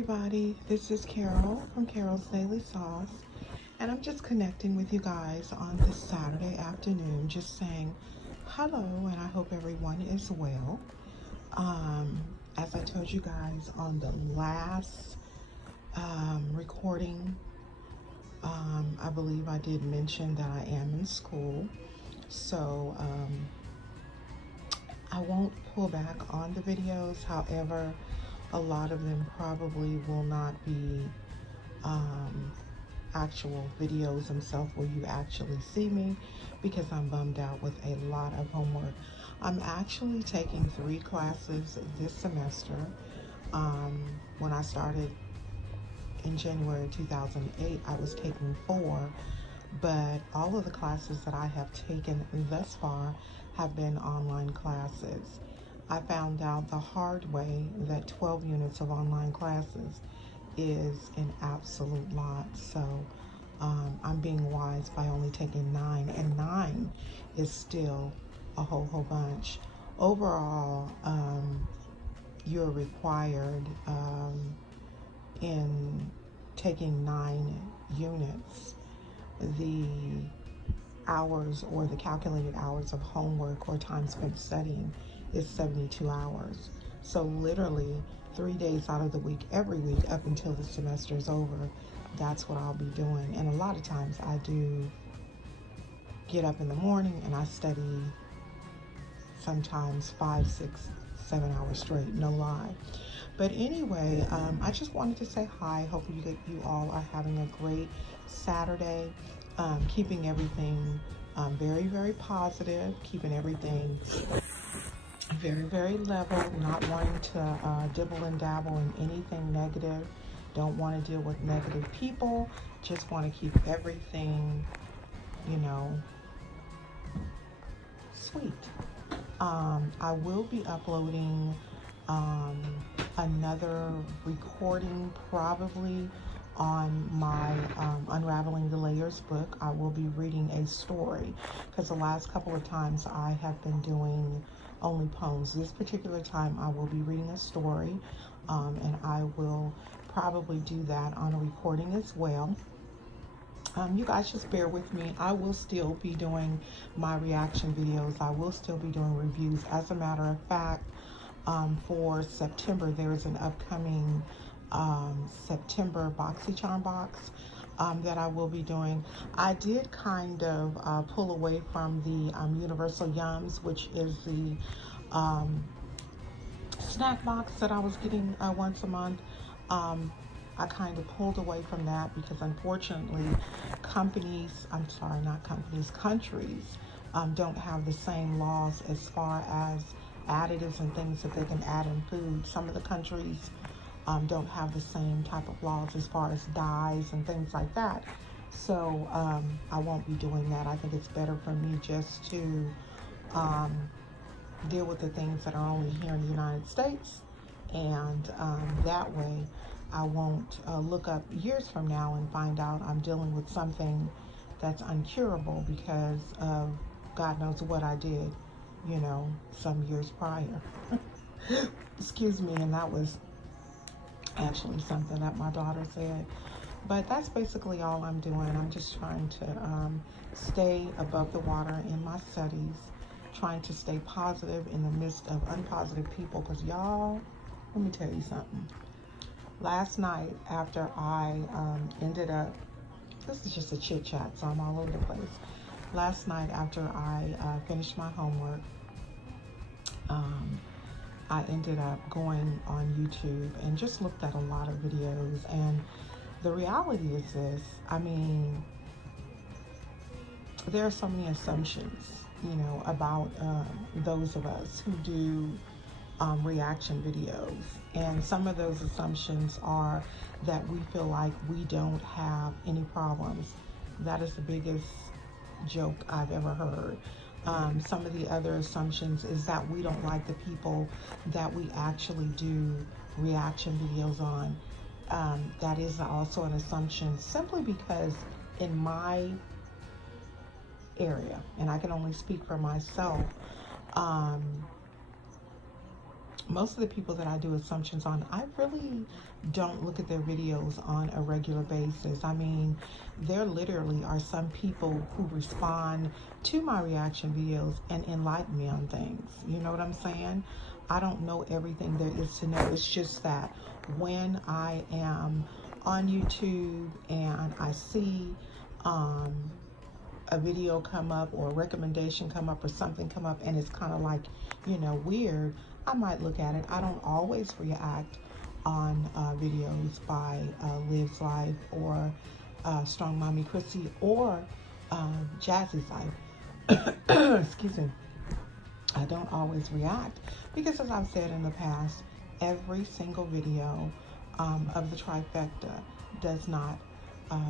everybody, this is Carol from Carol's Daily Sauce, and I'm just connecting with you guys on this Saturday afternoon, just saying hello, and I hope everyone is well. As I told you guys on the last recording, I believe I did mention that I am in school, so I won't pull back on the videos. However, a lot of them probably will not be actual videos themselves where you actually see me, because I'm bummed out with a lot of homework. I'm actually taking 3 classes this semester. When I started in January 2008, I was taking 4, but all of the classes that I have taken thus far have been online classes. I found out the hard way that 12 units of online classes is an absolute lot. So I'm being wise by only taking 9, and 9 is still a whole bunch. Overall, you're required in taking 9 units, the hours or the calculated hours of homework or time spent studying is 72 hours. So literally 3 days out of the week, every week up until the semester is over, that's what I'll be doing. And a lot of times I do get up in the morning and I study sometimes 5, 6, 7 hours straight, no lie. But anyway, I just wanted to say hi. Hope you all are having a great Saturday, keeping everything very positive, keeping everything very level, not wanting to dibble and dabble in anything negative. Don't want to deal with negative people. Just want to keep everything, you know, sweet. I will be uploading another recording probably on my Unraveling the Layers book. I will be reading a story, because the last couple of times I have been doing only poems. This particular time I will be reading a story, and I will probably do that on a recording as well. You guys just bear with me. I will still be doing my reaction videos. I will still be doing reviews. As a matter of fact, for September, there is an upcoming September BoxyCharm box that I will be doing. I did kind of pull away from the Universal Yums, which is the snack box that I was getting once a month. I kind of pulled away from that because unfortunately countries don't have the same laws as far as additives and things that they can add in food. Some of the countries don't have the same type of laws as far as dyes and things like that. So I won't be doing that. I think it's better for me just to deal with the things that are only here in the United States, and that way I won't look up years from now and find out I'm dealing with something that's uncurable because of God knows what I did, you know, some years prior. Excuse me, and that was actually something that my daughter said. But that's basically all I'm doing. I'm just trying to stay above the water in my studies, trying to stay positive in the midst of unpositive people, because y'all, let me tell you something. Last night, after I ended up, this is just a chit chat, so I'm all over the place. Last night, after I finished my homework, I ended up going on YouTube and just looked at a lot of videos. And the reality is this, I mean, there are so many assumptions, you know, about those of us who do reaction videos. And some of those assumptions are that we feel like we don't have any problems. That is the biggest joke I've ever heard. Some of the other assumptions is that we don't like the people that we actually do reaction videos on. That is also an assumption, simply because in my area, and I can only speak for myself, most of the people that I do assumptions on, I really don't look at their videos on a regular basis. I mean, there literally are some people who respond to my reaction videos and enlighten me on things. You know what I'm saying? I don't know everything there is to know. It's just that when I am on YouTube and I see a video come up or a recommendation come up or something come up and it's kind of like, you know, weird, I might look at it. I don't always react on videos by Liv's Life or Strong Mommy Chrissy or Jazzy's Life. Excuse me. I don't always react because, as I've said in the past, every single video of the trifecta does not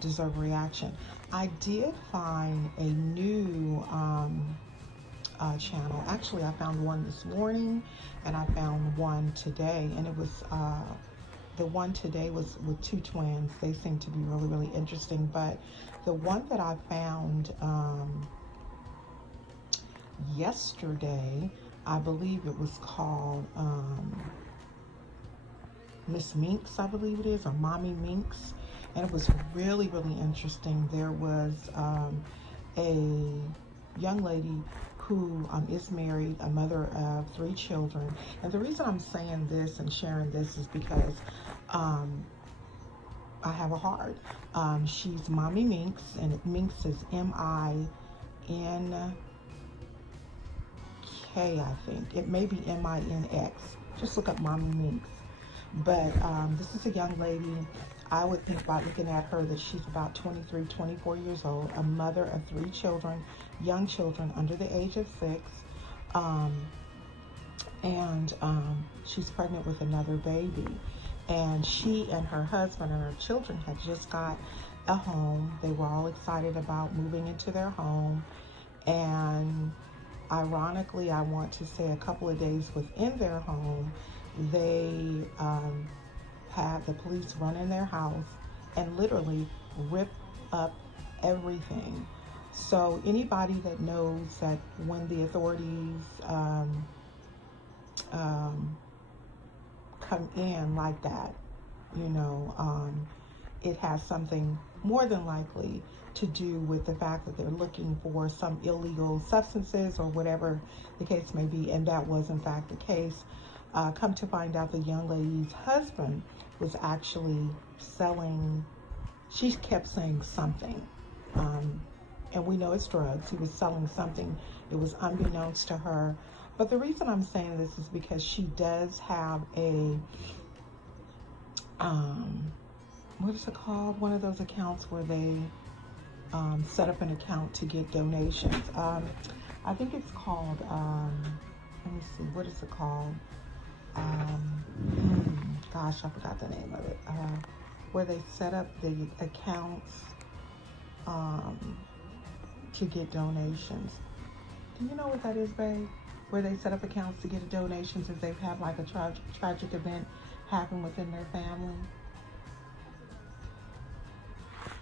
deserve reaction. I did find a new channel. Actually, I found one this morning and I found one today, and it was the one today was with two twins. They seem to be really, really interesting, but the one that I found yesterday, I believe it was called Miss Minx, I believe it is, or Mommy Minx, and it was really, really interesting. There was a young lady who is married, a mother of 3 children. And the reason I'm saying this and sharing this is because I have a heart. She's Mommy Minx, and Minx is M-I-N-K, I think. It may be M-I-N-X. Just look up Mommy Minx. But this is a young lady. I would think by looking at her that she's about 23, 24 years old, a mother of 3 children, young children under the age of 6. She's pregnant with another baby. And she and her husband and her children had just got a home. They were all excited about moving into their home. And ironically, I want to say a couple of days within their home, they had the police run in their house and literally rip up everything. So anybody that knows that when the authorities come in like that, you know, it has something more than likely to do with the fact that they're looking for some illegal substances or whatever the case may be, and that was in fact the case. Come to find out, the young lady's husband was actually selling, she kept saying something, and we know it's drugs. He was selling something. It was unbeknownst to her. But the reason I'm saying this is because she does have a, what is it called? One of those accounts where they set up an account to get donations. I think it's called, let me see, what is it called? Gosh, I forgot the name of it. Where they set up the accounts to get donations. Do you know what that is, babe? Where they set up accounts to get donations if they've had like a tragic event happen within their family.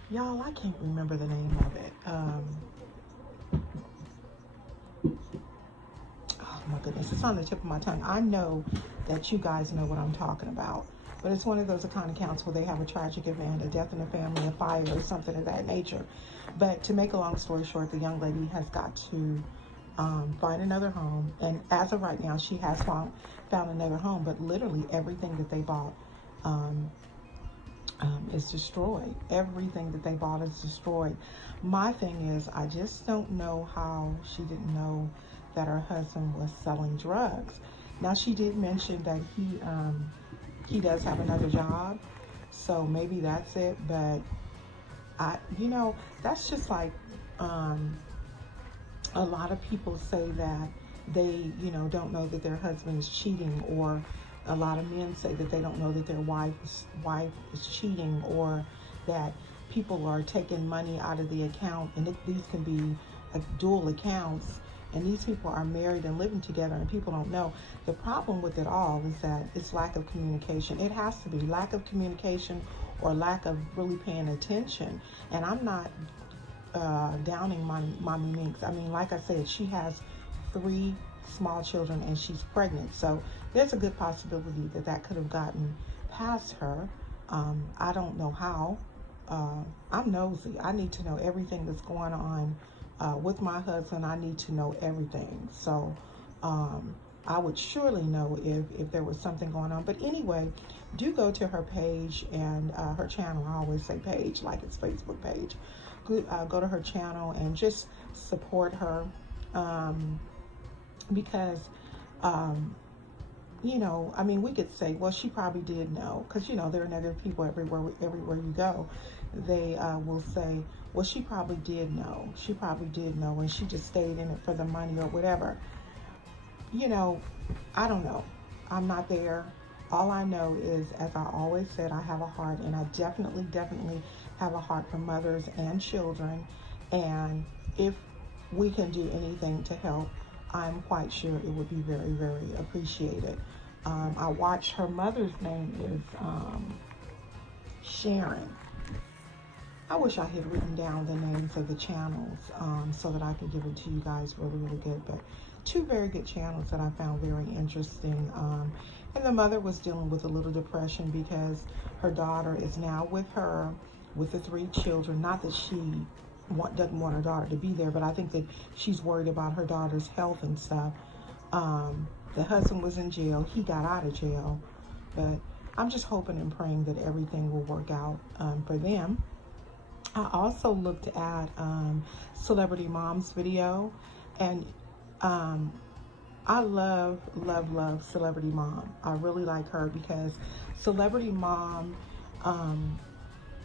Y'all, I can't remember the name of it. Oh my goodness, it's on the tip of my tongue. I know that you guys know what I'm talking about, but it's one of those account accounts where they have a tragic event, a death in the family, a fire, or something of that nature. But to make a long story short, the young lady has got to find another home, and as of right now, she has found another home, but literally everything that they bought is destroyed. Everything that they bought is destroyed. My thing is, I just don't know how she didn't know that her husband was selling drugs. Now, she did mention that he does have another job, so maybe that's it. But you know, that's just like a lot of people say that they, you know, don't know that their husband is cheating, or a lot of men say that they don't know that their wife is cheating, or that people are taking money out of the account, and these can be dual accounts, and these people are married and living together, and people don't know. The problem with it all is that it's lack of communication. It has to be lack of communication or lack of really paying attention. And I'm not downing Mommy Minx. I mean, like I said, she has 3 small children and she's pregnant. So there's a good possibility that that could have gotten past her. I don't know how. I'm nosy. I need to know everything that's going on with my husband. I need to know everything. So I would surely know if there was something going on. But anyway, do go to her page and her channel. I always say page like it's Facebook page. Go to her channel and just support her, because you know, I mean, we could say, well, she probably did know, because, you know, there are negative people everywhere you go. They will say, well, she probably did know. She probably did know, and she just stayed in it for the money or whatever. You know, I don't know. I'm not there. All I know is, as I always said, I have a heart, and I definitely have a heart for mothers and children. And if we can do anything to help, I'm quite sure it would be very, very appreciated. I watched, her mother's name is Sharon. I wish I had written down the names of the channels so that I could give it to you guys really, really good. But two very good channels that I found very interesting. And the mother was dealing with a little depression because her daughter is now with her, with the 3 children. Not that she doesn't want her daughter to be there, but I think that she's worried about her daughter's health and stuff. The husband was in jail. He got out of jail. But I'm just hoping and praying that everything will work out for them. I also looked at Celebrity Mom's video, and I love Celebrity Mom. I really like her because Celebrity Mom,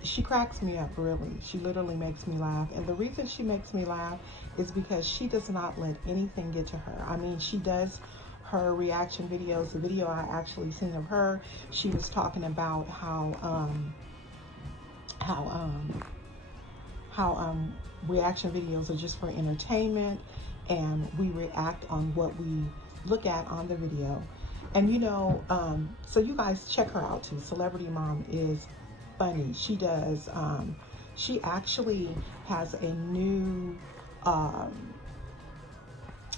she cracks me up, really. She literally makes me laugh. And the reason she makes me laugh is because she does not let anything get to her. I mean, she does her reaction videos. The video I actually seen of her, she was talking about how reaction videos are just for entertainment, and we react on what we look at on the video. And you know, so you guys check her out too. Celebrity Mom is funny. She does, she actually has a new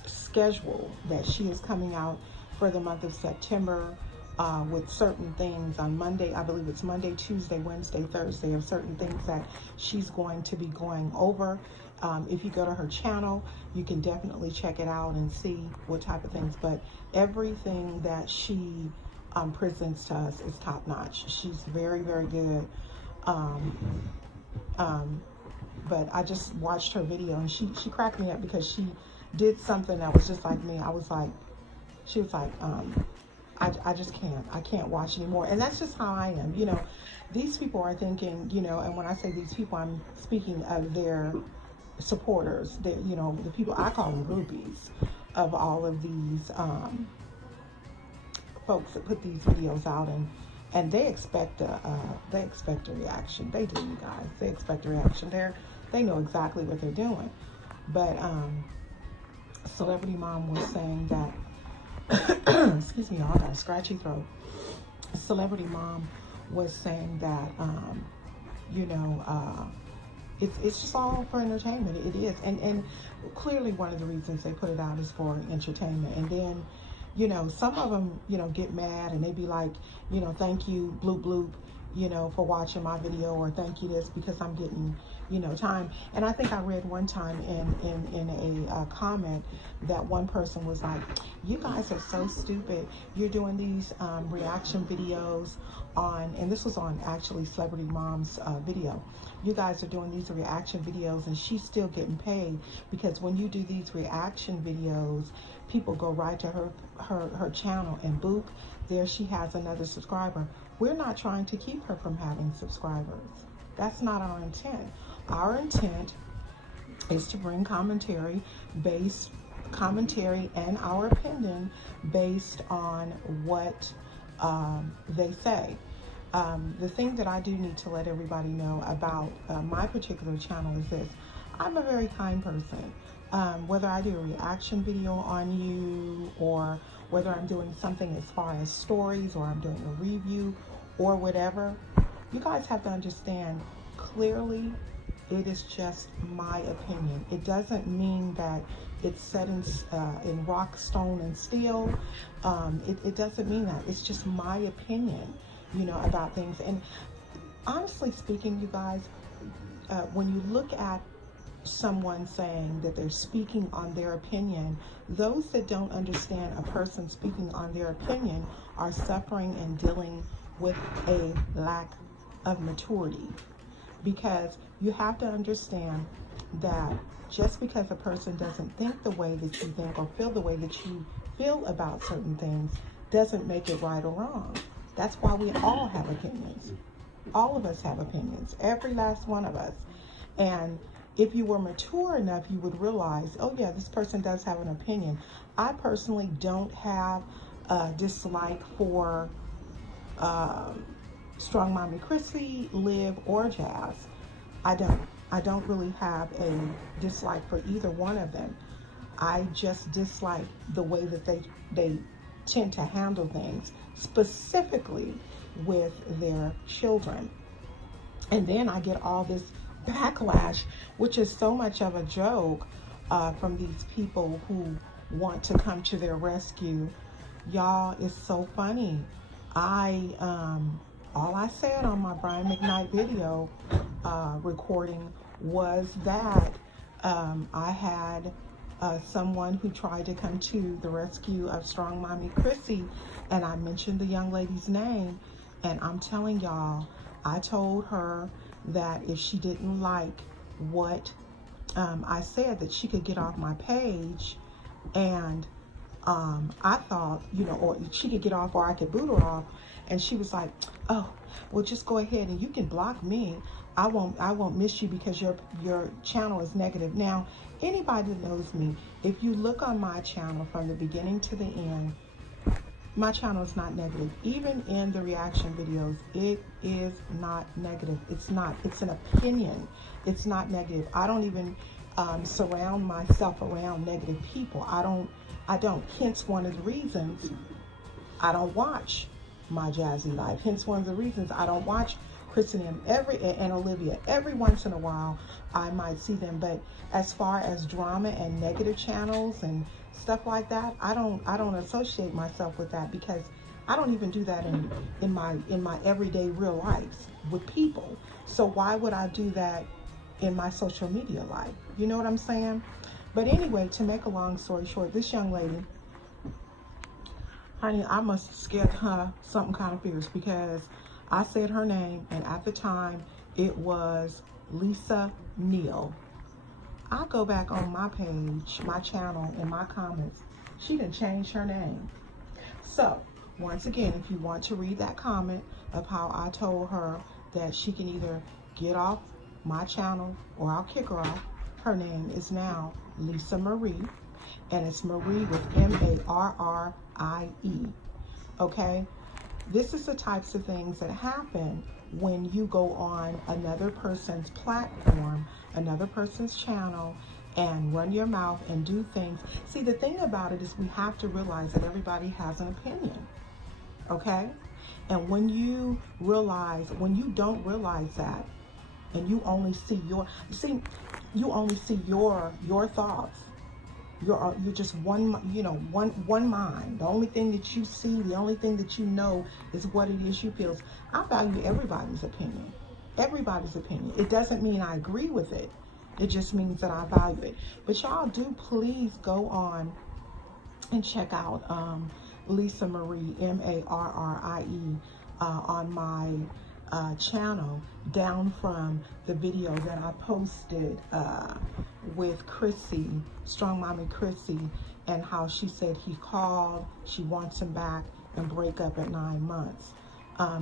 schedule that she is coming out for the month of September with certain things on Monday. I believe it's Monday, Tuesday, Wednesday, Thursday, of certain things that she's going to be going over. If you go to her channel, you can definitely check it out and see what type of things. But everything that she presents to us is top notch. She's very, very good. But I just watched her video, and she cracked me up because she did something that was just like me. I was like, she was like, I just can't watch anymore. And that's just how I am. You know, these people are thinking, you know, and when I say these people, I'm speaking of their supporters, you know, the people, I call them groupies of all of these folks that put these videos out, and they expect a reaction. They do, you guys. They expect a reaction. They know exactly what they're doing. But Celebrity Mom was saying that, excuse me, y'all, I got a scratchy throat. Celebrity Mom was saying that, you know, it's just all for entertainment. It is. And clearly one of the reasons they put it out is for entertainment. And then, you know, some of them, you know, get mad and they be like, you know, thank you, bloop, bloop, you know, for watching my video, or thank you this because I'm getting, you know, time. And I think I read one time in a comment that one person was like, you guys are so stupid. You're doing these reaction videos on, and this was on actually Celebrity Mom's video. You guys are doing these reaction videos and she's still getting paid, because when you do these reaction videos, people go right to her channel and boop, there she has another subscriber. We're not trying to keep her from having subscribers. That's not our intent. Our intent is to bring commentary and our opinion based on what they say. The thing that I do need to let everybody know about my particular channel is this. I'm a very kind person. Whether I do a reaction video on you, or whether I'm doing something as far as stories, or I'm doing a review or whatever, you guys have to understand clearly it is just my opinion. It doesn't mean that it's set in rock, stone, and steel. It doesn't mean that. It's just my opinion, you know, about things. And honestly speaking, you guys, when you look at someone saying that they're speaking on their opinion, those that don't understand a person speaking on their opinion are suffering and dealing with a lack of maturity. Because you have to understand that just because a person doesn't think the way that you think or feel the way that you feel about certain things doesn't make it right or wrong. That's why we all have opinions. All of us have opinions, every last one of us. And if you were mature enough, you would realize, oh yeah, this person does have an opinion. I personally don't have a dislike for Strong Mommy Chrissy, Liv, or Jazz. I don't really have a dislike for either one of them. I just dislike the way that they tend to handle things, specifically with their children. And then I get all this backlash, which is so much of a joke, from these people who want to come to their rescue. Y'all, it's so funny. All I said on my Brian McKnight video recording was that I had someone who tried to come to the rescue of Strong Mommy Chrissy, and I mentioned the young lady's name, and I'm telling y'all, I told her that if she didn't like what I said, that she could get off my page. And I thought, you know, or she could get off or I could boot her off. And she was like, oh, well, just go ahead and you can block me. I won't miss you because your channel is negative. Now, anybody that knows me, if you look on my channel from the beginning to the end, my channel is not negative. Even in the reaction videos, it is not negative. It's not. It's an opinion. It's not negative. I don't even surround myself around negative people. I don't. Hence one of the reasons I don't watch My Jazzy Life. Hence one of the reasons I don't watch Chris and Olivia. Every once in a while, I might see them. But as far as drama and negative channels and stuff like that, I don't associate myself with that, because I don't even do that in my everyday real life with people. So why would I do that in my social media life? You know what I'm saying? But anyway, to make a long story short, this young lady, honey, I must have scared her something kind of fierce, because I said her name, and at the time it was Lisa Neal. I go back on my page, my channel, in my comments, she didn't change her name. So once again, if you want to read that comment of how I told her that she can either get off my channel or I'll kick her off, her name is now Lisa Marie, and it's Marie with M-A-R-R-I-E. Okay? This is the types of things that happen when you go on another person's platform, another person's channel, and run your mouth and do things. See, the thing about it is we have to realize that everybody has an opinion, okay? And when you don't realize that, and you only see your thoughts, you're just one mind. The only thing that you see, the only thing that you know is what it is you feel. I value everybody's opinion. Everybody's opinion. It doesn't mean I agree with it. It just means that I value it. But y'all do please go on and check out Lisa Marie, M-A-R-R-I-E, on my channel, down from the video that I posted with Chrissy, Strong Mommy Chrissy, and how she said he called, she wants him back, and break up at 9 months.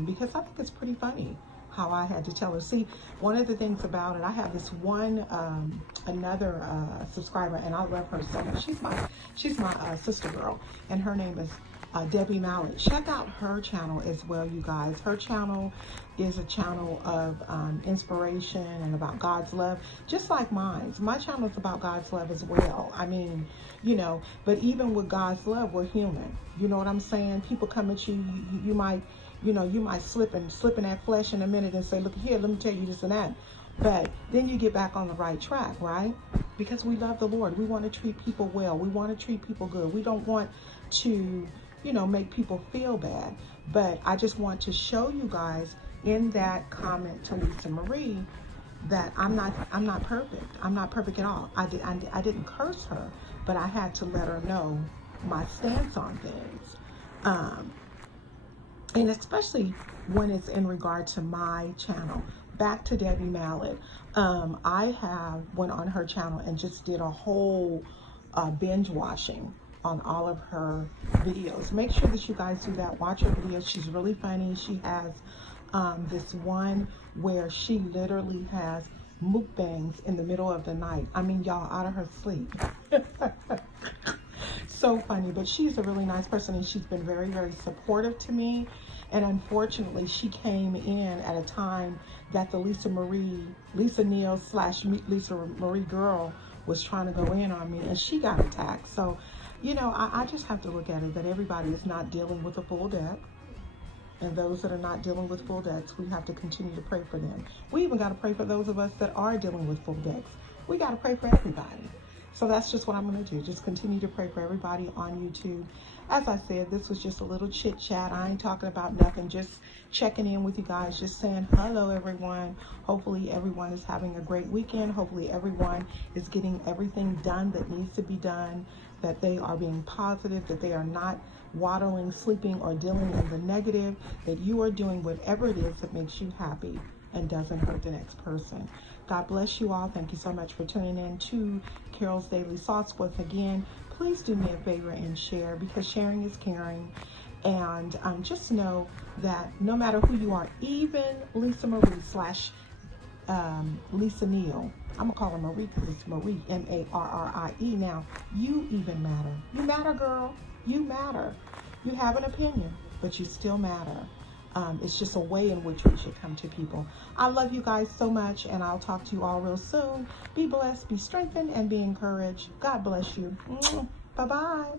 Because I think it's pretty funny how I had to tell her. See, one of the things about it, I have this one, another subscriber, and I love her so much. She's my sister girl, and her name is Debbie Mallet. Check out her channel as well, you guys. Her channel is a channel of inspiration and about God's love, just like mine. My channel is about God's love as well. I mean, you know, but even with God's love, we're human. You know what I'm saying? People come at you, you might, you know, you might slip in that flesh in a minute and say, look here, let me tell you this and that. But then you get back on the right track, right? because we love the Lord. We want to treat people well. We want to treat people good. We don't want to, you know, make people feel bad. But I just want to show you guys in that comment to Lisa Marie that I'm not perfect. I'm not perfect at all. I didn't curse her, but I had to let her know my stance on things. And especially when it's in regard to my channel. Back to Debbie Mallet. I went on her channel and just did a whole binge watching on all of her videos. Make sure that you guys do that. Watch her videos. She's really funny. She has this one where she literally has mukbangs in the middle of the night. I mean, y'all, out of her sleep. So funny. But she's a really nice person, and she's been very, very supportive to me. And unfortunately, she came in at a time that the Lisa Neal / Lisa Marie girl was trying to go in on me, and she got attacked. So, you know, I just have to look at it that everybody is not dealing with a full deck. And those that are not dealing with full decks, we have to continue to pray for them. We even got to pray for those of us that are dealing with full decks. We got to pray for everybody. So that's just what I'm going to do. Just continue to pray for everybody on YouTube. As I said, this was just a little chit chat. I ain't talking about nothing. Just checking in with you guys. Just saying hello, everyone. Hopefully everyone is having a great weekend. Hopefully everyone is getting everything done that needs to be done. That they are being positive. That they are not waddling, sleeping, or dealing in the negative. That you are doing whatever it is that makes you happy and doesn't hurt the next person. God bless you all. Thank you so much for tuning in to Carol's Daily Thoughts. Once again, please do me a favor and share, because sharing is caring. And just know that no matter who you are, even Lisa Marie / Lisa Neal, I'm going to call her Marie because it's Marie, M-A-R-R-I-E. Now, you even matter. You matter, girl. You matter. You have an opinion, but you still matter. It's just a way in which we should come to people. I love you guys so much, and I'll talk to you all real soon. Be blessed, be strengthened, and be encouraged. God bless you. Bye-bye.